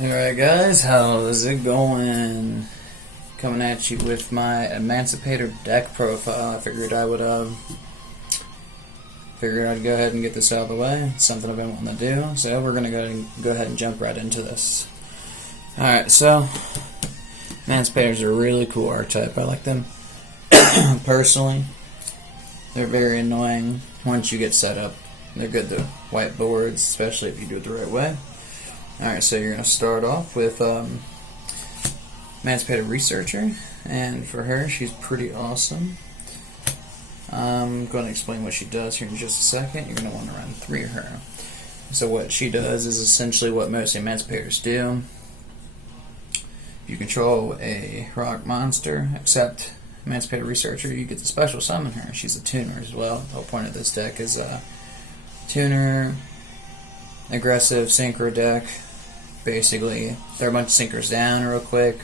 Alright guys, how's it going? Coming at you with my Emancipator deck profile. I figured I'd go ahead and get this out of the way. It's something I've been wanting to do, so we're gonna go ahead and jump right into this. Alright, so Emancipators are a really cool archetype. I like them personally. They're very annoying once you get set up. They're good to white boards, especially if you do it the right way. Alright, so you're going to start off with Emancipator Researcher, and for her, she's pretty awesome. I'm going to explain what she does here in just a second. You're going to want to run 3 of her. So what she does is essentially what most Emancipators do. You control a rock monster, except Emancipator Researcher, you get to special summon her. She's a tuner as well. The whole point of this deck is a tuner, aggressive synchro deck. Basically, throw a bunch of synchros down real quick,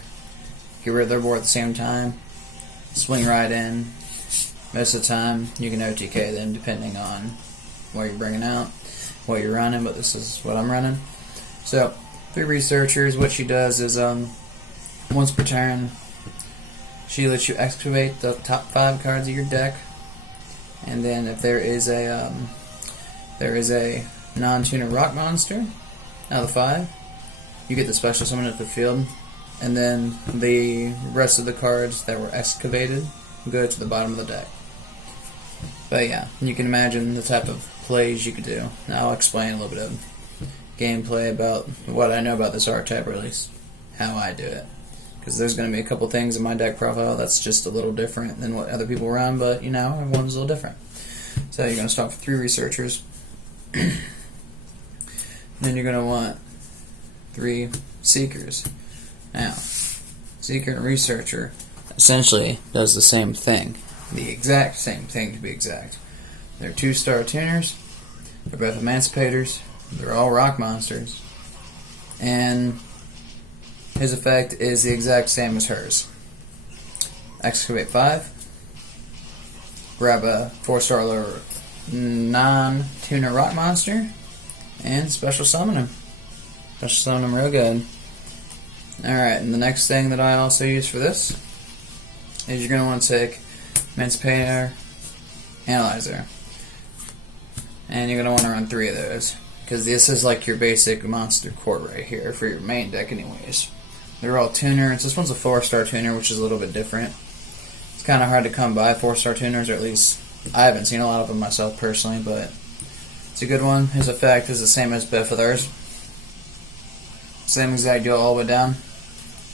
get rid of their board at the same time, swing right in. Most of the time, you can OTK them depending on what you're bringing out, what you're running, but this is what I'm running. So, 3 Researchers, what she does is, once per turn, she lets you excavate the top 5 cards of your deck, and then if there is a non-tuner rock monster out of the 5, you get the special summon at the field, and then the rest of the cards that were excavated go to the bottom of the deck. But yeah, you can imagine the type of plays you could do. Now I'll explain a little bit of gameplay about what I know about this archetype, or at least how I do it. Because there's going to be a couple things in my deck profile that's just a little different than what other people run, but you know, everyone's a little different. So you're going to start with 3 Researchers. Then you're going to want 3 Seekers. Now, Seeker and Researcher essentially does the same thing. The exact same thing, to be exact. They're 2-star tuners. They're both Emancipators. They're all rock monsters. And his effect is the exact same as hers. Excavate 5. Grab a 4-star lower non-tuner rock monster. And special summon him. Special summon him real good. Alright, and the next thing that I also use for this is you're going to want to take Emancipator Analyzer. And you're going to want to run 3 of those. Because this is like your basic monster core right here for your main deck anyways. They're all tuners. This one's a 4-star tuner, which is a little bit different. It's kind of hard to come by 4-star tuners, or at least I haven't seen a lot of them myself personally, but it's a good one. His effect is the same as both of theirs. Same exact deal all the way down.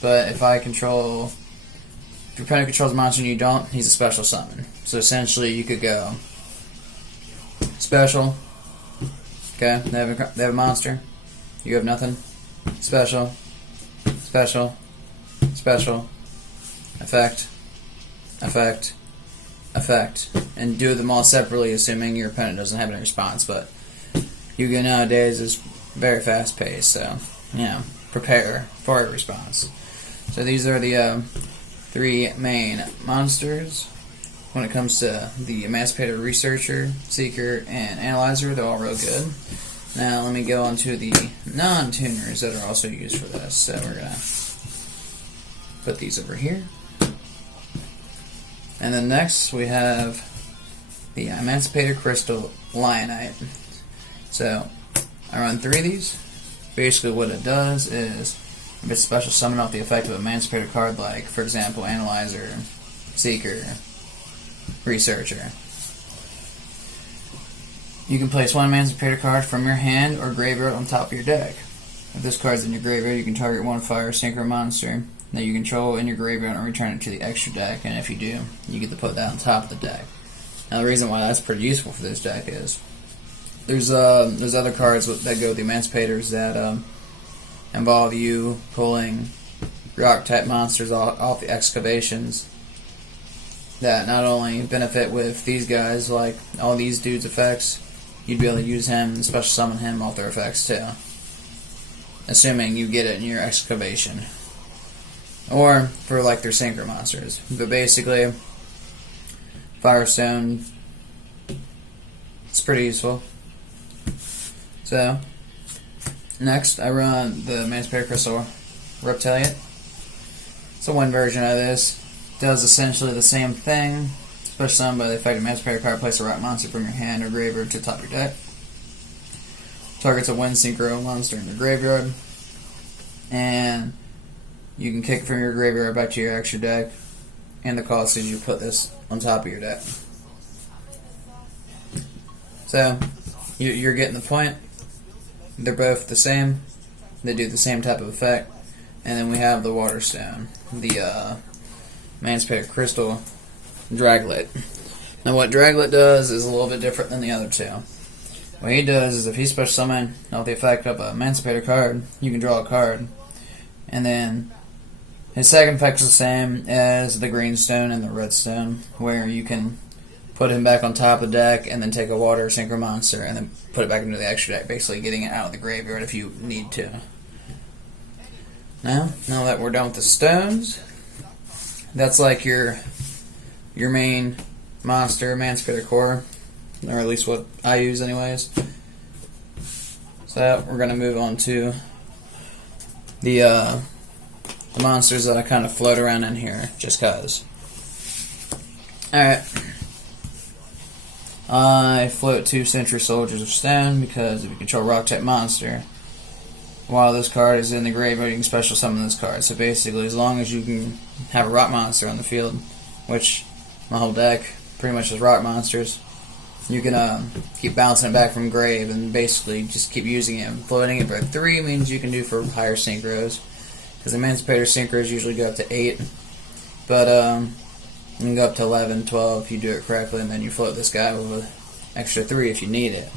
But if your opponent controls a monster and you don't, he's a special summon. So essentially you could go special. Okay, they have a monster. You have nothing. Special. Special. Special. Effect. Effect. Effect. And do them all separately, assuming your opponent doesn't have any response. But Yu-Gi-Oh! Nowadays is very fast paced, so you know, prepare for a response. So these are the 3 main monsters. When it comes to the Emancipator Researcher, Seeker, and Analyzer, they're all real good. Now let me go on to the non-tuners that are also used for this. So we're going to put these over here. And then next we have the Emancipator Crystal Lionite. So I run 3 of these. Basically what it does is if it's special summon off the effect of an Emancipator card, like for example Analyzer, Seeker, Researcher, you can place 1 Emancipator card from your hand or graveyard on top of your deck. If this card's in your graveyard, you can target 1 fire synchro monster that you control in your graveyard and return it to the extra deck, and if you do, you get to put that on top of the deck. Now the reason why that's pretty useful for this deck is there's other cards that go with the Emancipators that involve you pulling rock type monsters off the excavations that not only benefit with these guys, like all these dudes' effects, you'd be able to use him and special summon him off their effects too, assuming you get it in your excavation, or for like their synchro monsters. But basically, Firestone, it's pretty useful. So Next, I run the Emancipator Crystal Reptiliate. It's a one version of this. Does essentially the same thing. Special summon by the effect of Emancipator card. Place a rock monster from your hand or graveyard to the top of your deck. Targets a wind synchro monster in your graveyard. And you can kick from your graveyard back to your extra deck. And the cost is you put this on top of your deck. So, you're getting the point. They're both the same. They do the same type of effect. And then we have the Waterstone, the Emancipator Crystal Draglet. Now what Draglet does is a little bit different than the other two. What he does is if he special summon with the effect of an Emancipator card, you can draw a card. And then his second effect is the same as the Greenstone and the Redstone, where you can put him back on top of the deck and then take a water synchro monster and then put it back into the extra deck, basically getting it out of the graveyard if you need to. Now that we're done with the stones, that's like your main monster, Emancipator Core, or at least what I use anyways. So we're going to move on to the monsters that I kind of float around in here, just cause. Alright. I float 2 Sentry Soldiers of Stone because if you control rock type monster, while this card is in the graveyard, you can special summon this card. So basically, as long as you can have a rock monster on the field, which my whole deck pretty much is rock monsters, you can keep bouncing it back from grave and basically just keep using it. Floating it by 3 means you can do for higher synchros, because Emancipator synchros usually go up to 8, but you can go up to 11, 12 if you do it correctly, and then you float this guy with an extra 3 if you need it.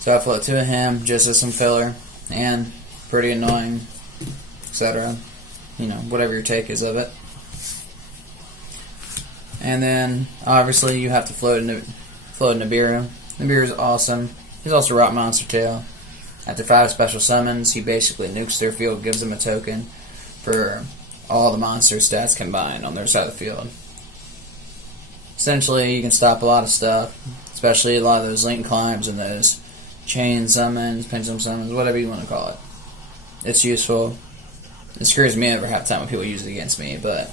So I float 2 of him just as some filler. And pretty annoying, etc. You know, whatever your take is of it. And then obviously you have to float Nibiru. Nibiru is awesome. He's also rock monster too. After 5 special summons, he basically nukes their field, gives them a token for all the monster stats combined on their side of the field. Essentially, you can stop a lot of stuff, especially a lot of those link climbs and those chain summons, pendulum summons, whatever you want to call it. It's useful. It screws me over half the time when people use it against me, but,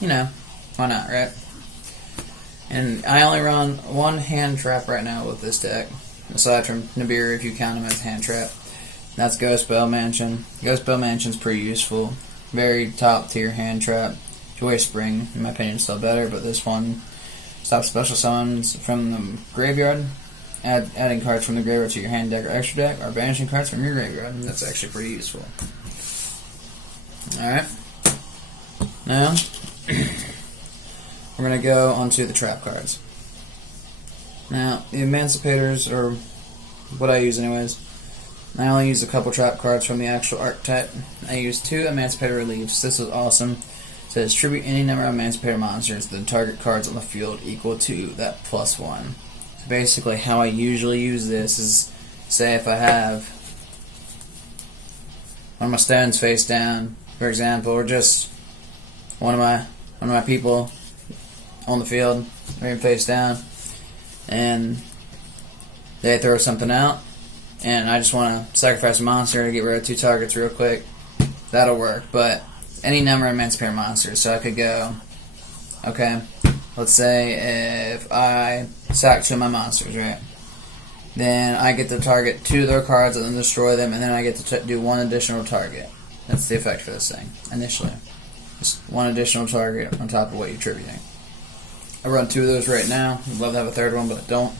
you know, why not, right? And I only run 1 hand trap right now with this deck, aside from Nibiru if you count him as a hand trap. That's Ghost Bell Mansion. Ghost Bell Mansion's pretty useful. Very top tier hand trap. Joy Spring, in my opinion, is still better, but this one stops special summons from the graveyard. Adding cards from the graveyard to your hand deck or extra deck, or banishing cards from your graveyard. That's actually pretty useful. Alright. Now, we're going to go onto the trap cards. Now, the Emancipators, or what I use anyways, I only use a couple trap cards from the actual archetype. I use 2 Emancipator Reliefs. This is awesome. It says, distribute any number of Emancipator monsters to the target cards on the field equal to that +1. Basically, how I usually use this is, say if I have one of my stones face down, for example, or just one of my people on the field, or even face down, and they throw something out, and I just want to sacrifice a monster to get rid of 2 targets real quick. That'll work, but any number of Emancipator monsters. So I could go, okay, let's say if I sack 2 of my monsters, right? Then I get to target 2 of their cards and then destroy them, and then I get to do 1 additional target. That's the effect for this thing, initially. Just 1 additional target on top of what you're attributing. I run 2 of those right now. I'd love to have a 3rd one, but I don't.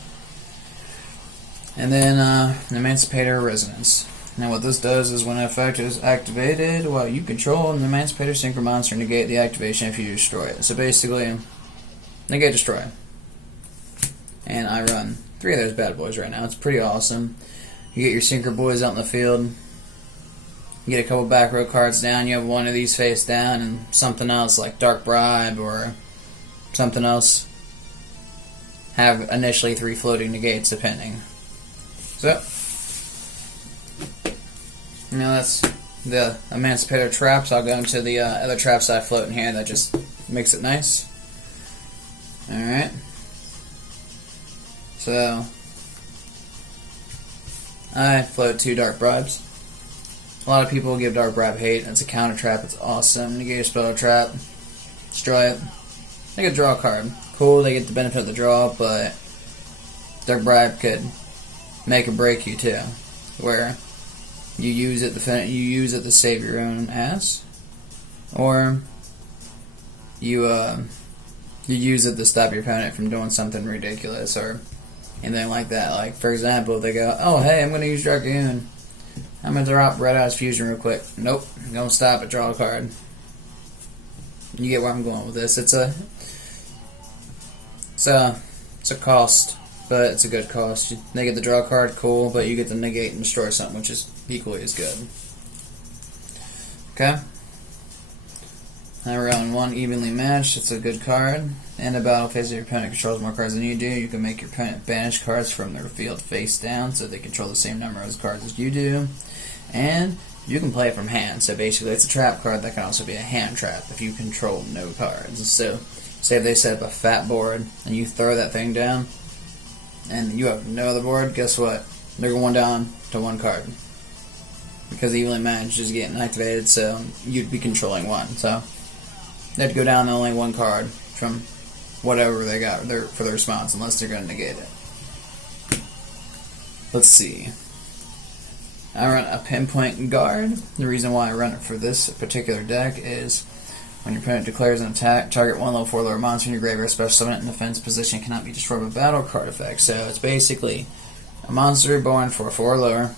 And then an Emancipator Resonance. Now what this does is when an effect is activated while you control an Emancipator Synchro monster, negate the activation if you destroy it. So basically, negate destroy. And I run 3 of those bad boys right now. It's pretty awesome. You get your Synchro boys out in the field. You get a couple back row cards down. You have 1 of these face down and something else like Dark Bribe or something else. Have initially 3 floating negates depending. So, that's the Emancipator traps. I'll go into the other traps I float in here that just makes it nice. Alright. So, I float 2 Dark Bribes. A lot of people give Dark Bribe hate. It's a counter trap. It's awesome. Negate a spell trap. Destroy it. They get to draw a card. Cool, they get the benefit of the draw, but Dark Bribe could make or break you too. Where you use it to save your own ass, or you use it to stop your opponent from doing something ridiculous or anything like that. Like, for example, they go, oh, hey, I'm going to use Dragoon. I'm going to drop Red Eyes Fusion real quick. Nope. Don't stop it. Draw a card. You get where I'm going with this. It's a cost, but it's a good cost. They get the draw card, cool, but you get to negate and destroy something, which is equally as good. Okay. Now round 1, Evenly Matched. It's a good card. In a battle phase, if your opponent controls more cards than you do, you can make your opponent banish cards from their field face down, so they control the same number of cards as you do. And you can play it from hand, so basically it's a trap card that can also be a hand trap if you control no cards. So, say if they set up a fat board, and you throw that thing down, and you have no other board, guess what? They're going down to 1 card. Because Evenly Matched is getting activated, so you'd be controlling 1. So, they'd go down to only 1 card from whatever they got for their response, unless they're going to negate it. Let's see. I run a Pinpoint Guard. The reason why I run it for this particular deck is when your opponent declares an attack, target 1 level 4 lower monster in your graveyard, special summon it in defense position, cannot be destroyed by battle card effect. So it's basically a monster born for 4 lower,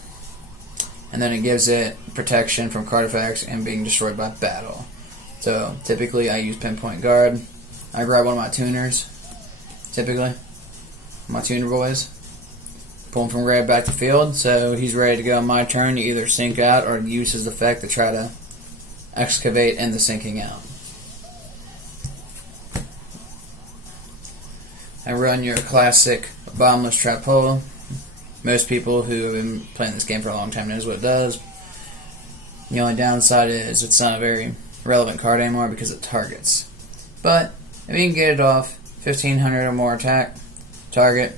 and then it gives it protection from card effects and being destroyed by battle. So typically I use Pinpoint Guard. I grab one of my tuners, typically, my tuner boys, pull him from grave back to field, so he's ready to go on my turn to either sink out or use his effect to try to excavate in the sinking out. I run your classic Bombless Trap Hole. Most people who have been playing this game for a long time knows what it does. The only downside is it's not a very relevant card anymore because it targets. But if you can get it off, 1500 or more attack, target,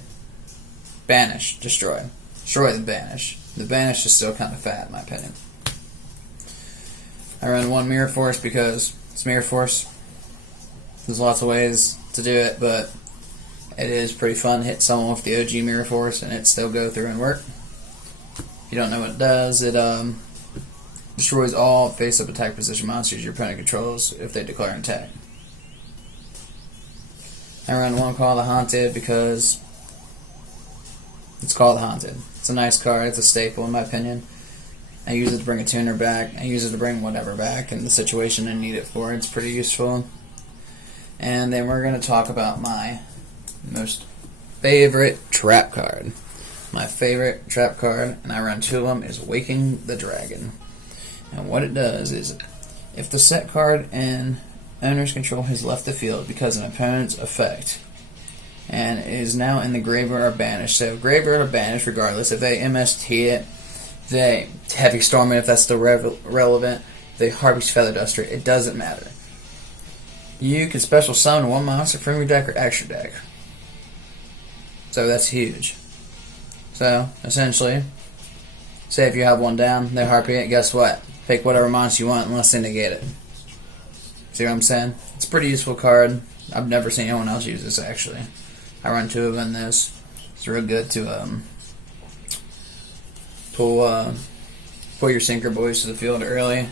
banish, destroy. Destroy the banish. The banish is still kind of fat in my opinion. I run 1 Mirror Force because it's Mirror Force. There's lots of ways to do it, but it is pretty fun to hit someone with the OG Mirror Force and it still go through and work. If you don't know what it does, it destroys all face-up attack position monsters your opponent controls if they declare an attack. I run 1 Call the Haunted because it's Call the Haunted. It's a nice card. It's a staple in my opinion. I use it to bring a tuner back. I use it to bring whatever back in the situation I need it for. It's pretty useful. And then we're going to talk about my most favorite trap card. My favorite trap card, and I run 2 of them, is Waking the Dragon. And what it does is, if the set card in owner's control has left the field because of an opponent's effect, and is now in the graveyard or banished. So graveyard or banished regardless. If they MST it, they Heavy Storm it if that's still relevant, they Harpy's Feather Duster, it doesn't matter. You can special summon 1 monster from your deck or extra deck. So that's huge. So essentially, say if you have 1 down, they Harpy it, guess what? Pick whatever monster you want unless they negate it. See what I'm saying? It's a pretty useful card. I've never seen anyone else use this actually. I run 2 of them in this. It's real good to pull your Synchro boys to the field early.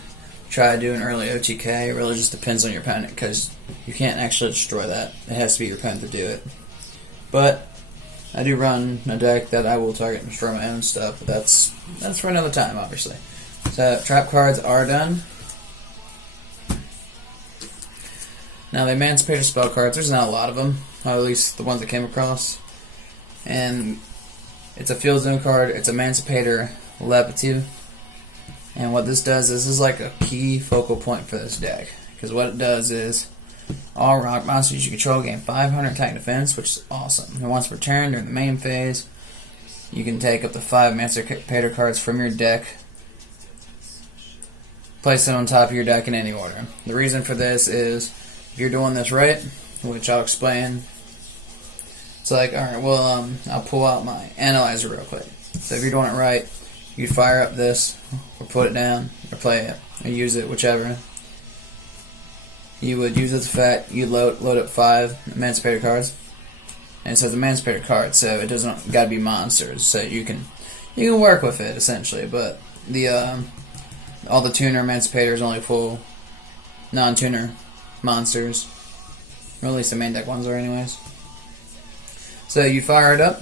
Try to do an early OTK. It really just depends on your opponent because you can't actually destroy that. It has to be your opponent to do it. But I do run a deck that I will target and destroy my own stuff, but that's for another time, obviously. So trap cards are done. Now the Emancipator spell cards, there's not a lot of them, or at least the ones I came across. And it's a field zone card, it's Emancipator Resonance. And what this does is, this is like a key focal point for this deck. Because what it does is, all rock monsters you control gain 500 attack defense, which is awesome. And once returned during the main phase, you can take up to 5 Emancipator cards from your deck, place them on top of your deck in any order. The reason for this is, if you're doing this right, which I'll explain, it's like, alright, well, I'll pull out my analyzer real quick. So if you're doing it right, you'd fire up this, or put it down, or play it, or use it, whichever. You would use this effect, you'd load up 5 Emancipator cards. And it says Emancipator cards, so it doesn't gotta be monsters, so you can work with it essentially, but the all the tuner Emancipators only full non-tuner monsters. Or at least the main deck ones are anyways. So you fire it up,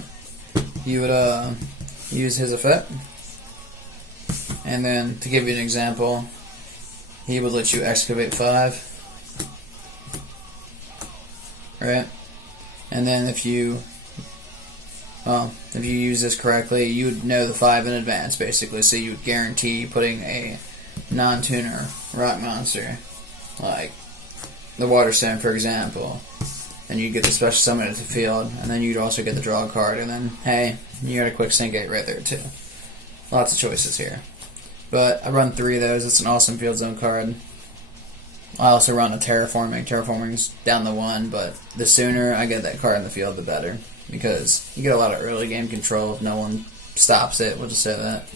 you would use his effect, and then to give you an example, he would let you excavate 5. Right? And then if you use this correctly, you would know the 5 in advance, basically. So you would guarantee putting a non-tuner rock monster, like the Waterstone, for example, and you'd get the special summon at the field, and then you'd also get the draw card, and then, hey, you got a quick sync 8 right there, too. Lots of choices here. But I run 3 of those. It's an awesome field zone card. I also run a Terraforming. Terraforming's down the 1, but the sooner I get that card in the field, the better. Because you get a lot of early game control if no one stops it. We'll just say that.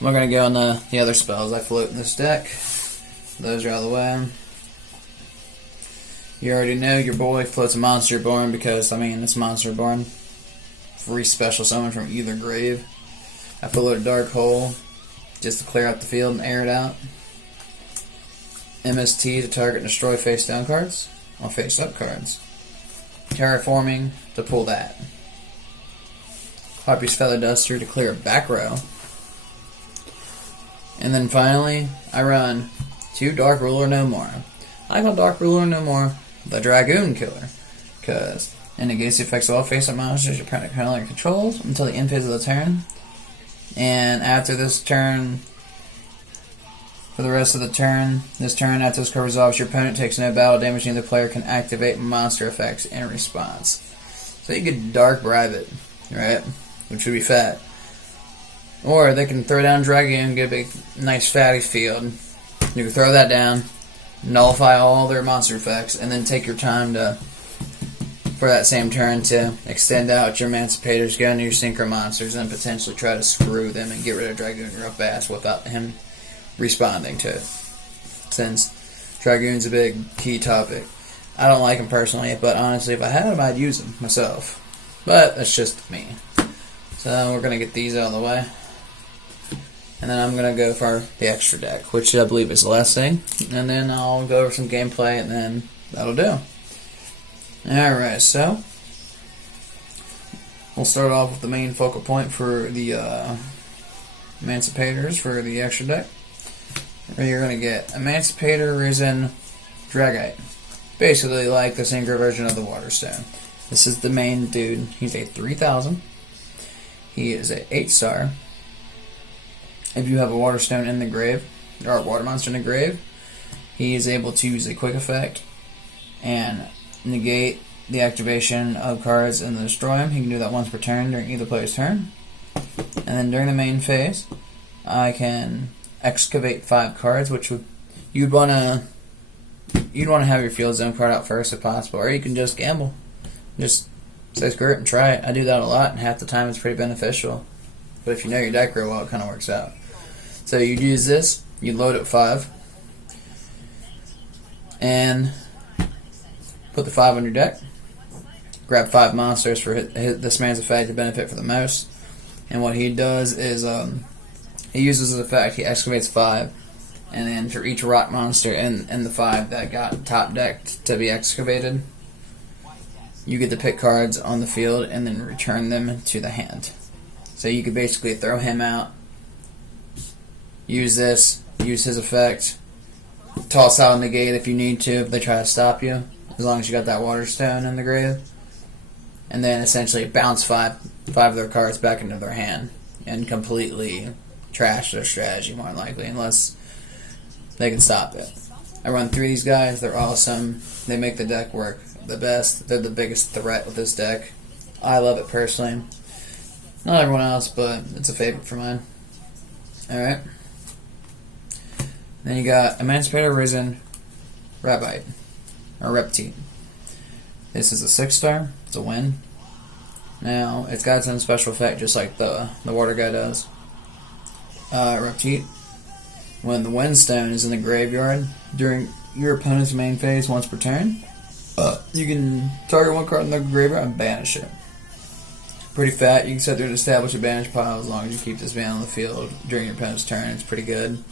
We're going to go on the other spells I float in this deck. Those are out of the way. You already know your boy floats a Monster Born because, it's Monster Born. Free special summon from either grave. I float a Dark Hole just to clear out the field and air it out. MST to target and destroy face down cards or face up cards. Terraforming to pull that. Harpy's Feather Duster to clear a back row. And then finally, I run 2 Dark Ruler No More. I call Dark Ruler No More the Dragoon Killer, because it negates the effects of all face-up monsters your opponent currently controls until the end phase of the turn. And after this turn, for the rest of the turn, after this card resolves, your opponent takes no battle damage, and the player can activate monster effects in response. So you could Dark Bribe it, right? Which would be fat. Or they can throw down Dragoon, get a big, nice fatty field. You can throw that down, nullify all their monster effects, and then take your time for that same turn to extend out your Emancipators, go into your Synchro monsters, and potentially try to screw them and get rid of Dragoon real fast without him responding to it. Since Dragoon's a big key topic. I don't like him personally, but honestly, if I had him, I'd use him myself. But that's just me. So we're going to get these out of the way. And then I'm going to go for the extra deck, which I believe is the last thing. And then I'll go over some gameplay, and then that'll do. Alright, so we'll start off with the main focal point for the Emancipators for the extra deck. Where you're going to get Emancipator Risen Dragite. Basically like the Synchro version of the Waterstone. This is the main dude. He's a 3000. He is a 8-star. If you have a Waterstone in the grave, or a Water Monster in the grave, he is able to use a quick effect and negate the activation of cards and destroy him. He can do that once per turn during either player's turn. And then during the main phase, I can excavate 5 cards, which you'd want to have your field zone card out first if possible, or you can just gamble. Just say screw it and try it. I do that a lot, and half the time it's pretty beneficial. But if you know your deck real well, it kind of works out. So you'd use this, you'd load up 5, and put the 5 on your deck. Grab 5 monsters for this man's effect to benefit for the most. And what he does is he uses his effect, he excavates 5, and then for each rock monster and the 5 that got top decked to be excavated, you get to pick cards on the field and then return them to the hand. So you could basically throw him out, use this, use his effect, toss out the gate if you need to, if they try to stop you, as long as you got that Waterstone in the grave. And then essentially bounce 5 of their cards back into their hand and completely trash their strategy, more than likely, unless they can stop it. I run 3 of these guys. They're awesome. They make the deck work the best. They're the biggest threat with this deck. I love it personally. Not everyone else, but it's a favorite for mine. Alright. Then you got Emancipator Risen Rabite, or Reptine. This is a 6-star. It's a win. Now, it's got some special effect just like the water guy does. Repeat. When the Windstone is in the graveyard during your opponent's main phase once per turn, you can target one card in the graveyard and banish it. Pretty fat. You can set there to establish a banish pile as long as you keep this man on the field during your opponent's turn. It's pretty good.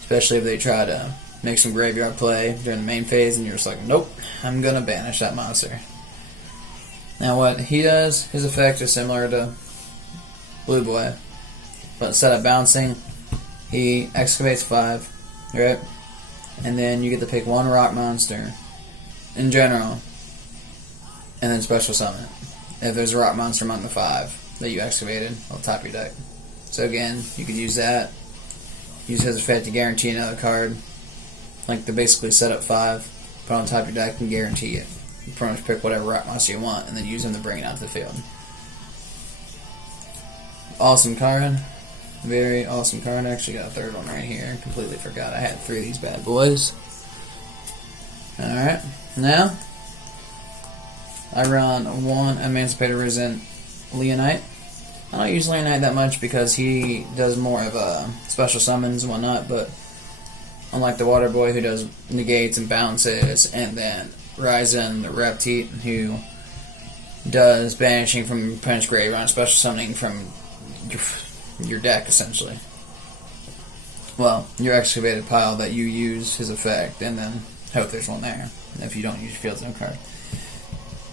Especially if they try to make some graveyard play during the main phase and you're just like, nope, I'm going to banish that monster. Now what he does, his effect is similar to Blue Boy. But instead of bouncing, he excavates 5, right? And then you get to pick one rock monster in general, and then special summon it. If there's a rock monster among the 5 that you excavated on top of your deck. So again, you could use that. Use his effect to guarantee another card. Like to basically set up 5, put on top of your deck and guarantee it. You pretty much pick whatever rock monster you want and then use him to bring it out to the field. Awesome card. Very awesome card. I actually got a third one right here. Completely forgot I had 3 of these bad boys. Alright. Now, I run one Emancipator Resonance Leonite. I don't use Leonite that much because he does more of special summons and whatnot, but unlike the Water Boy who does negates and bounces, and then Ryzen the Reptite who does banishing from your opponent's graveyard and special summoning from your deck, essentially. Well, your excavated pile that you use his effect, and then hope there's one there if you don't use your field zone card.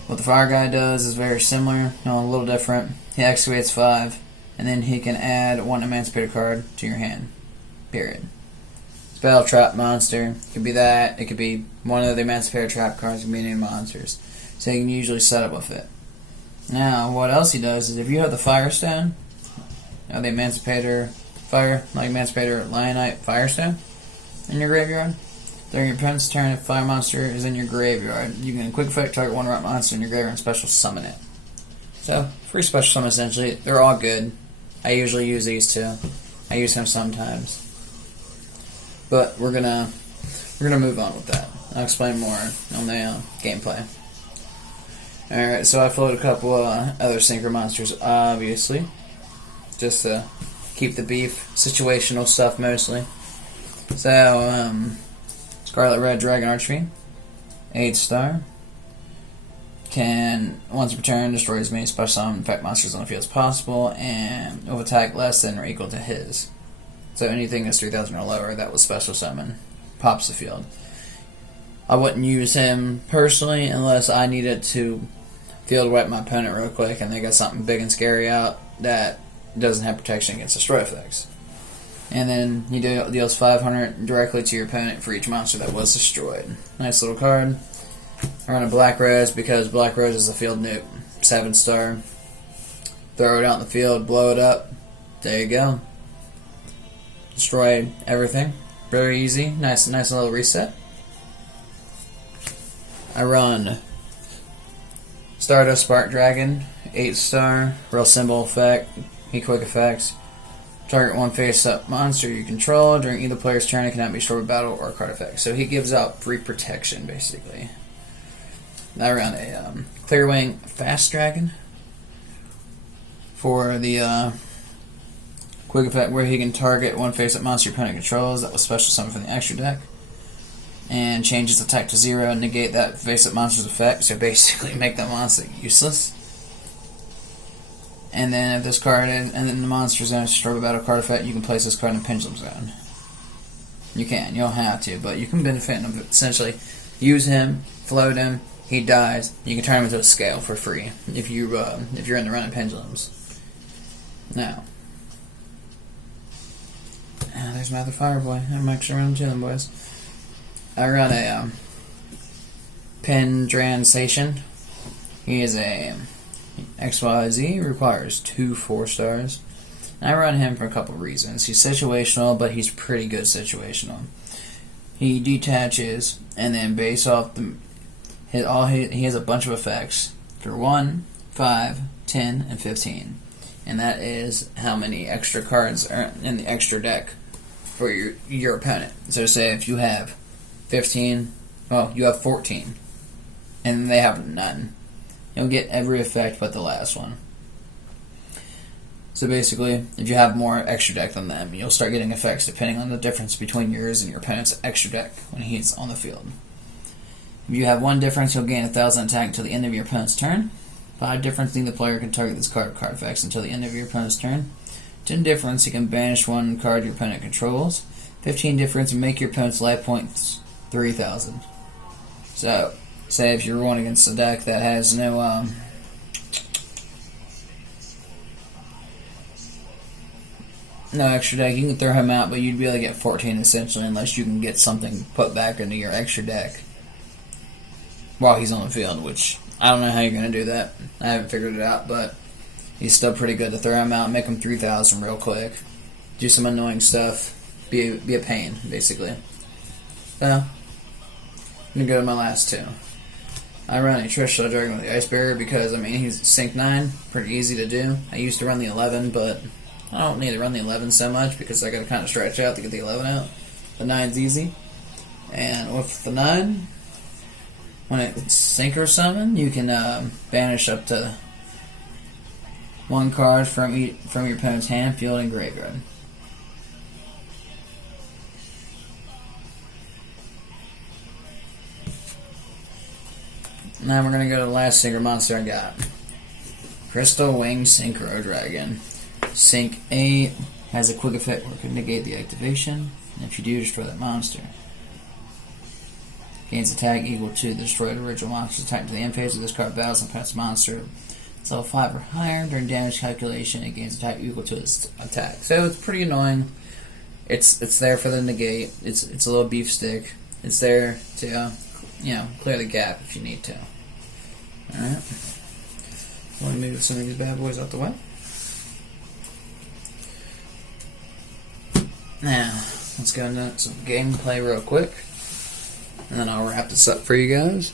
What the Fire Guy does is very similar, a little different. He excavates 5, and then he can add 1 Emancipator card to your hand. Period. Spell Trap Monster. It could be that. It could be one of the Emancipator Trap cards. It could be any monsters. So you can usually set up with it. Now, what else he does is if you have the Firestone, the Emancipator Fire, like Emancipator Lionite Firestone in your graveyard, during your opponent's turn, if a fire monster is in your graveyard, you can quick effect target one rock monster in your graveyard and special summon it. So, free special summon essentially. They're all good. I usually use these two. I use him sometimes. But we're gonna move on with that. I'll explain more on the gameplay. Alright, so I float a couple other Synchro monsters, obviously. Just to keep the beef. Situational stuff mostly. So, Scarlet Red Dragon Archery, 8-star. Can, once per turn, destroy as many special summon effect monsters on the field as possible, and with attack less than or equal to his. So anything that's 3,000 or lower that was special summon pops the field. I wouldn't use him personally unless I needed to field wipe my opponent real quick and they got something big and scary out that doesn't have protection against destroy effects. And then he deals 500 directly to your opponent for each monster that was destroyed. Nice little card. I run a Black Rose because Black Rose is a field nuke. 7-star. Throw it out in the field, blow it up. There you go. Destroy everything. Very easy. Nice little reset. I run Stardust Spark Dragon, 8-star. Real symbol effect. He quick effects. Target one face-up monster you control during either player's turn. It cannot be destroyed with battle or card effect. So he gives out free protection, basically. I run a Clearwing Fast Dragon for the quick effect where he can target one face-up monster your opponent controls that was special summoned from the extra deck and change its attack to 0 and negate that face-up monster's effect. So basically make that monster useless. And then if this card is, and then the monster zone is destroyed by battle card effect, you can place this card in the Pendulum Zone. You can. You don't have to, but you can benefit him. Essentially, use him, float him, he dies. You can turn him into a scale for free if you're in the run of pendulums. Now, there's my other Fire Boy. I'm actually running 2 of them boys. I run a Pendransation. He is a XYZ, requires 2 4-stars. I run him for a couple reasons. He's situational, but he's pretty good situational. He detaches, and then based off he has a bunch of effects for 1, 5, 10, and 15. And that is how many extra cards are in the extra deck for your opponent. So say if you have 15, well, you have 14, and they have none. You'll get every effect but the last one. So basically, if you have more extra deck than them, you'll start getting effects depending on the difference between yours and your opponent's extra deck when he's on the field. If you have 1 difference, you'll gain 1,000 attack until the end of your opponent's turn. 5 difference, neither player can target this card or card effects until the end of your opponent's turn. 10 difference, you can banish 1 card your opponent controls. 15 difference, you make your opponent's life points 3,000. So, say if you're going against a deck that has no extra deck, you can throw him out, but you'd be able to get 14 essentially, unless you can get something put back into your extra deck while he's on the field, which I don't know how you're going to do that. I haven't figured it out, but he's still pretty good to throw him out, make him 3,000 real quick, do some annoying stuff, be a pain, basically. So, I'm going to go to my last 2. I run a Trish Dragon with the Ice Barrier because, I mean, he's Sync 9, pretty easy to do. I used to run the 11, but I don't need to run the 11 so much because I got to kind of stretch out to get the 11 out. The 9's easy. And with the 9, when it's Synchro Summon, you can banish up to 1 card from your opponent's hand, field, and graveyard. Now we're going to go to the last Synchro monster I got. Crystal Winged Synchro Dragon. Sync 8 has a quick effect where it can negate the activation, and if you do, destroy that monster. Gains attack equal to the destroyed original monster's attack to the end phase of this card battles and pets monster. It's level 5 or higher. During damage calculation, it gains attack equal to its attack. So it's pretty annoying. It's there for the negate. It's a little beef stick. It's there to clear the gap if you need to. Alright. Want to move some of these bad boys out the way. Now, let's go into some gameplay real quick, and then I'll wrap this up for you guys.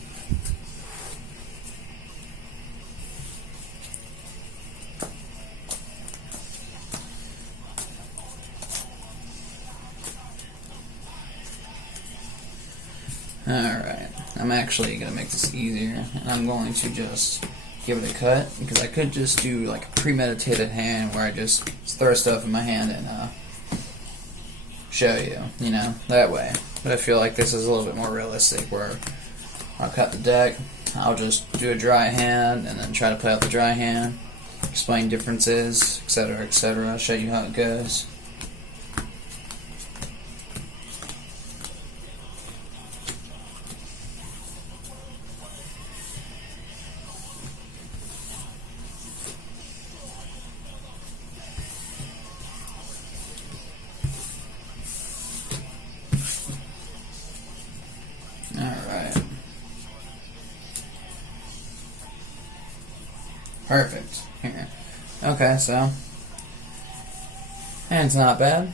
Alright, I'm actually going to make this easier, and I'm going to just give it a cut, because I could just do like a premeditated hand where I just throw stuff in my hand and show you, that way. But I feel like this is a little bit more realistic, where I'll cut the deck, I'll just do a dry hand, and then try to play out the dry hand, explain differences, etc., show you how it goes. Perfect. Here. Okay, so hand's not bad.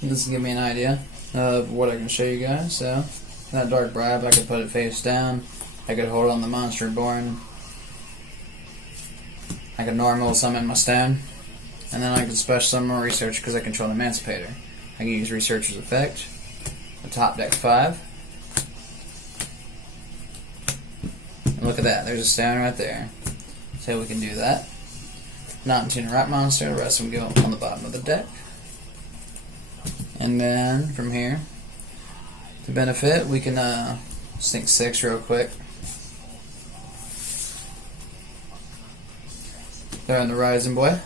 This will give me an idea of what I can show you guys. So that Dark Bribe, I could put it face down. I could hold on the Monster Born. I could normal summon my stone, and then I could special summon my Researcher because I control the Emancipator. I can use Researcher's effect. The top deck 5. Look at that, there's a stone right there. So we can do that. Not into the right monster, the rest of them go on the bottom of the deck. And then from here, to benefit, we can sink 6 real quick. Throw in the Rising Boy.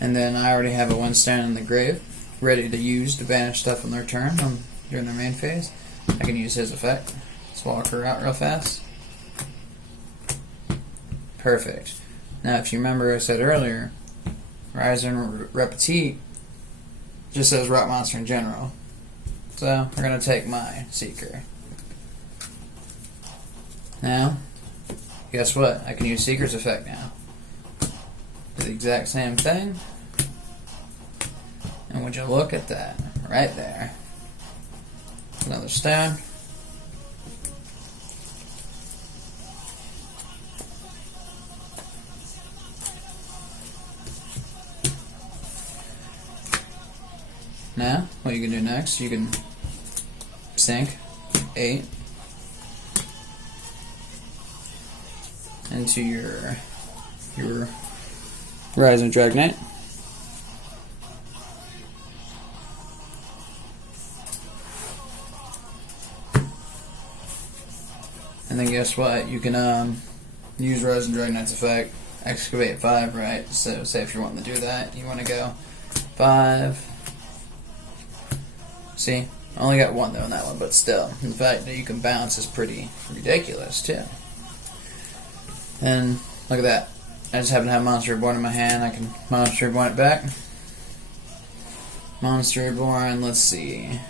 And then I already have a 1 stone in the grave, ready to use to banish stuff on their turn during their main phase. I can use his effect. Let's walk her out real fast. Perfect. Now, if you remember, I said earlier, Rising Repeat just says Rock Monster in general. So, we're going to take my Seeker. Now, guess what? I can use Seeker's effect now. Do the exact same thing. And would you look at that? Right there. Another stone. Now, what you can do next, you can sink 8. into your Rising Dragonite. And then guess what? You can use Rising Dragonite's effect, excavate 5, right? So say if you're wanting to do that, you want to go 5. See? I only got 1 though on that one, but still, the fact that you can bounce is pretty ridiculous too. And look at that. I just happen to have Monster Reborn in my hand. I can Monster Reborn it back. Monster Reborn, let's see.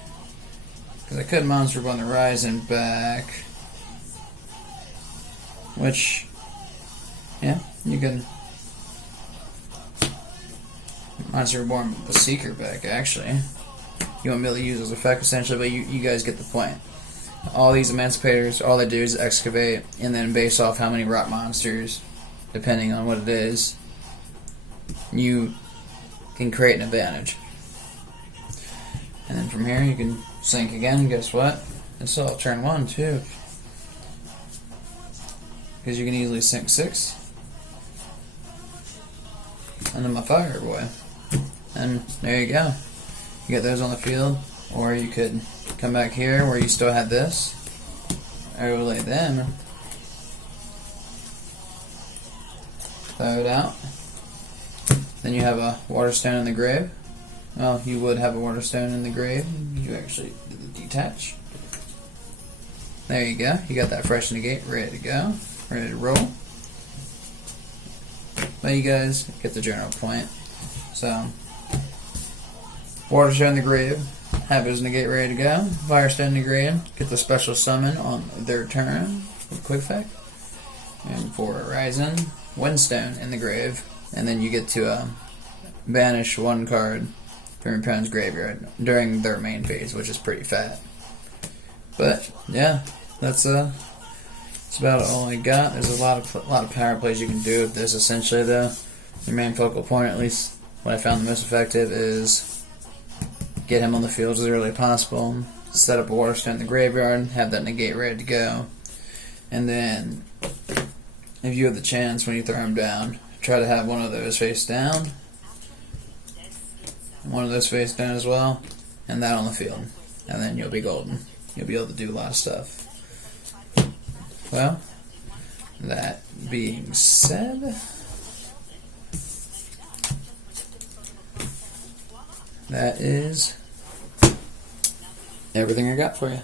Because I could Monster Reborn the Rising back. Which, yeah, you can Monster Reborn the Seeker back, actually. You won't be able to use those effects, essentially, but you guys get the point. All these Emancipators, all they do is excavate, and then base off how many rock monsters, depending on what it is, you can create an advantage. And then from here, you can sink again, and guess what? It's all turn 1, too. Because you can easily sink 6. And then my Fire Boy. And there you go. You get those on the field. Or you could come back here where you still had this. Overlay them. Throw it out. Then you have a Waterstone in the grave. Well, you would have a Waterstone in the grave. You actually did the detach. There you go. You got that fresh negate ready to go. Ready to roll. But you guys get the general point. So, Waterstone in the grave. Have his negate ready to go. Firestone in the grave. Get the special summon on their turn. With quick effect. And for Rising, Windstone in the grave. And then you get to banish 1 card from your opponent's graveyard during their main phase, which is pretty fat. But yeah, that's about all I got. There's a lot of power plays you can do with this. Essentially, though, your main focal point, at least what I found the most effective, is get him on the field as early as possible. Set up a Waterstone in the graveyard. Have that negate ready to go. And then, if you have the chance when you throw him down, try to have one of those face down. One of those face down as well. And that on the field. And then you'll be golden. You'll be able to do a lot of stuff. Well, that being said, that is everything I got for you.